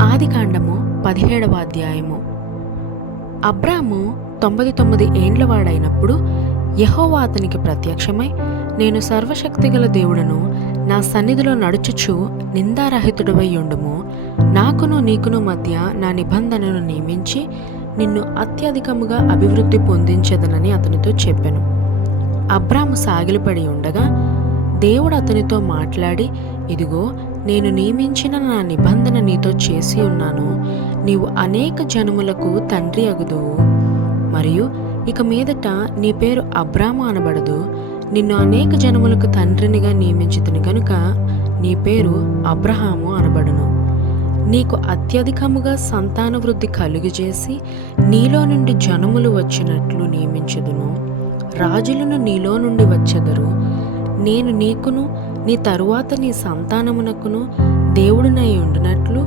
ఆదికాండము పదిహేడవ అధ్యాయము. అబ్రాము తొంభై తొమ్మిది ఏండ్లవాడైనప్పుడు యహోవా అతనికి ప్రత్యక్షమై నేను సర్వశక్తిగల దేవుడను నా సన్నిధిలో నడుచుచు నిందారహితుడవై ఉండుము నాకును నీకును మధ్య నా నిబంధనను నియమించి నిన్ను అత్యధికముగా అభివృద్ధి పొందించదనని అతనితో చెప్పాను. అబ్రాము సాగిలిపడి ఉండగా దేవుడు అతనితో మాట్లాడి ఇదిగో నేను నియమించిన నా నిబంధన నీతో చేసి ఉన్నాను. నీవు అనేక జనములకు తండ్రి అగుదువు. మరియు ఇక మీదట నీ పేరు అబ్రాము అనబడదు. నిన్ను అనేక జనములకు తండ్రినిగా నియమించుతుని కనుక నీ పేరు అబ్రహాము అనబడును. నీకు అత్యధికముగా సంతాన వృద్ధి కలుగజేసి నీలో నుండి జనములు వచ్చినట్లు నియమించుదును. రాజులను నీలో నుండి వచ్చెదరు. నేను నీకును నీ తరువాత నీ సంతానమునకును దేవుడినై ఉండినట్లు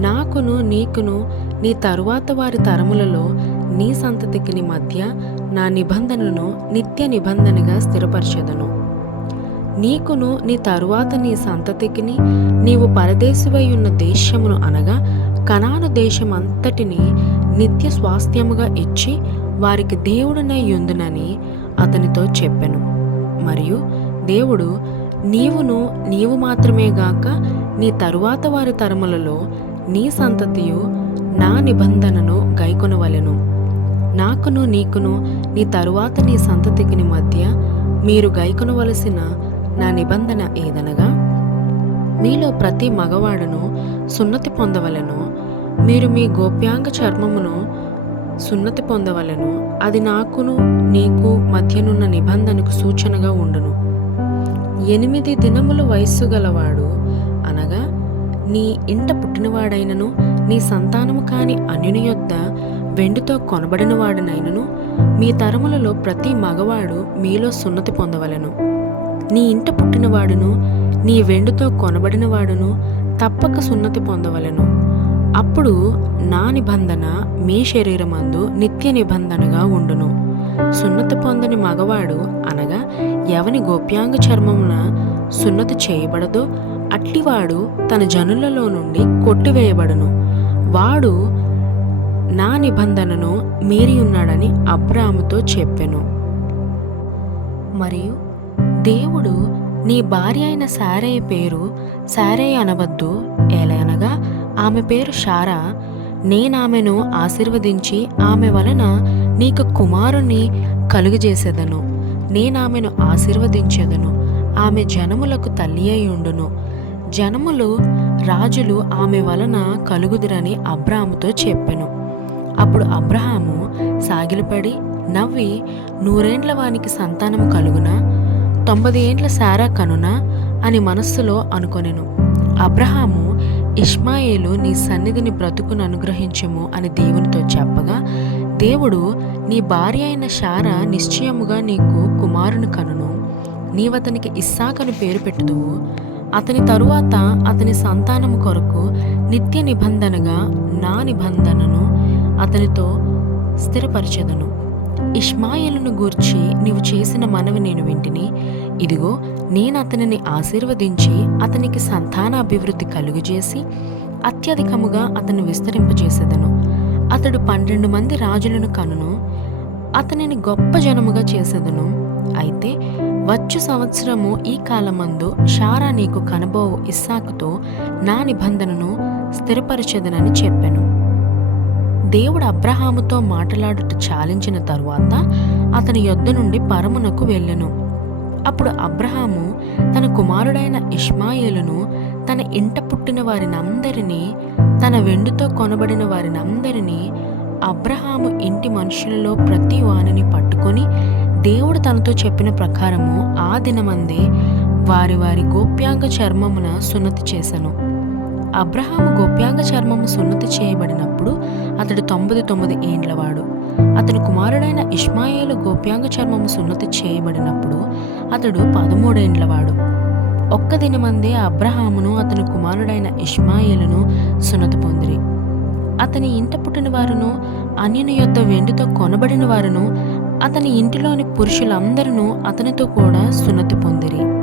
నాకును నీకును నీ తరువాత వారి తరములలో నీ సంతతికి మధ్య నా నిబంధనను నిత్య నిబంధనగా స్థిరపరచెదను. నీకును నీ తరువాత నీ సంతతికిని నీవు పరదేశివై ఉన్న దేశమును అనగా కనాను దేశమంతటిని నిత్య స్వాస్థ్యముగా ఇచ్చి వారికి దేవుడునై యుందునని అతనితో చెప్పెను. మరియు దేవుడు నీవును నీవు మాత్రమే గాక నీ తరువాత వారి తరములలో నీ సంతతియు నా నిబంధనను గైకొనవలెను. నాకును నీకును నీ తరువాత నీ సంతతికి మధ్య మీరు గైకొనవలసిన నా నిబంధన ఏదనగా మీలో ప్రతి మగవాడును సున్నతి పొందవలెను మీరు మీ గోప్యాంగ చర్మమును సున్నతి పొందవలెను అది నాకును నీకు మధ్యనున్న నిబంధనకు సూచనగా ఉండును. ఎనిమిది దినముల వయస్సు గలవాడు అనగా నీ ఇంట పుట్టినవాడైనను నీ సంతానము కాని అన్యుని యొద్ద వెండితో కొనబడినవాడనైనను మీ తరములలో ప్రతి మగవాడు మీలో సున్నతి పొందవలెను. నీ ఇంట పుట్టినవాడును నీ వెండుతో కొనబడిన వాడును తప్పక సున్నతి పొందవలెను. అప్పుడు నా నిబంధన మీ శరీరమందు నిత్య నిబంధనగా ఉండును. సున్నతి పొందని మగవాడు అనగా ఎవని గోప్యాంగ చర్మమున సున్నతి చేయబడదో అట్టివాడు తన జనులలో నుండి కొట్టివేయబడును. వాడు నా నిబంధనను మీరి ఉన్నాడని అబ్రాముతో చెప్పెను. మరియు దేవుడు నీ భార్య అయిన శారయ్య పేరు శారయ్య అనవద్దు ఏలయనగా. ఆమె పేరు షారా. నేనామెను ఆశీర్వదించి ఆమె వలన నీకు కుమారుణ్ణి కలుగజేసేదను. నేనామెను ఆశీర్వదించేదను. ఆమె జనములకు తల్లి అయి ఉండును. జనములు రాజులు ఆమె వలన కలుగుదురని అబ్రాహాముతో చెప్పెను. అప్పుడు అబ్రహాము సాగిలపడి నవ్వి నూరేండ్ల వానికి సంతానము కలుగునా? తొంభై ఏండ్ల సారా కనునా అని మనస్సులో అనుకొనెను. అబ్రహాము ఇష్మాయేలు నీ సన్నిధిని బ్రతుకును అనుగ్రహించము అని దేవునితో చెప్పగా దేవుడు నీ భార్య అయిన షారా నిశ్చయముగా నీకు కుమారుని కనును. నీవతనికి ఇస్సాకను పేరు పెట్టుదువు. అతని తరువాత అతని సంతానము కొరకు నిత్య నిబంధనగా నా నిబంధనను అతనితో స్థిరపరచెదను. ఇష్మాయిలును గూర్చి నీవు చేసిన మనవి నేను వింటిని. ఇదిగో నేను అతనిని ఆశీర్వదించి అతనికి సంతాన అభివృద్ధి కలుగజేసి అత్యధికముగా అతను విస్తరింపజేసేదను. అతడు పన్నెండు మంది రాజులను కనును అతనిని గొప్ప జనముగా చేసేదను. అయితే వచ్చు సంవత్సరము ఈ కాలమందు షారా నీకు కనబోవు ఇస్సాకుతో నా నిబంధనను స్థిరపరచెదనని చెప్పాను. దేవుడు అబ్రహాముతో మాట్లాడుట చాలించిన తరువాత అతని యొద్ద నుండి పరమునకు వెళ్ళెను. అప్పుడు అబ్రహాము తన కుమారుడైన ఇష్మాయేలును తన ఇంట పుట్టిన వారినందరినీ తన వెండుతో కొనబడిన వారినందరినీ అబ్రహాము ఇంటి మనుషులలో ప్రతి వానిని పట్టుకొని దేవుడు తనతో చెప్పిన ప్రకారము ఆ దినమందే వారి వారి గోప్యాంగ చర్మమున సున్నతి చేశాను అబ్రహాము గోప్యాంగ చర్మము సున్నతి చేయబడినప్పుడు అతడు తొంభై తొమ్మిది ఏండ్లవాడు అతని కుమారుడైన ఇష్మాయేలు గోప్యాంగ చర్మము సున్నతి చేయబడినప్పుడు అతడు పదమూడేండ్లవాడు ఒక్క దినమందే అబ్రహామును అతని కుమారుడైన ఇష్మాయేలును సున్నతి పొందిరి. అతని ఇంట పుట్టిన వారును అన్యుని యొద్ద వెండితో కొనబడిన వారును అతని ఇంటిలోని పురుషులందరూ అతనితో కూడా సున్నతి పొందిరి.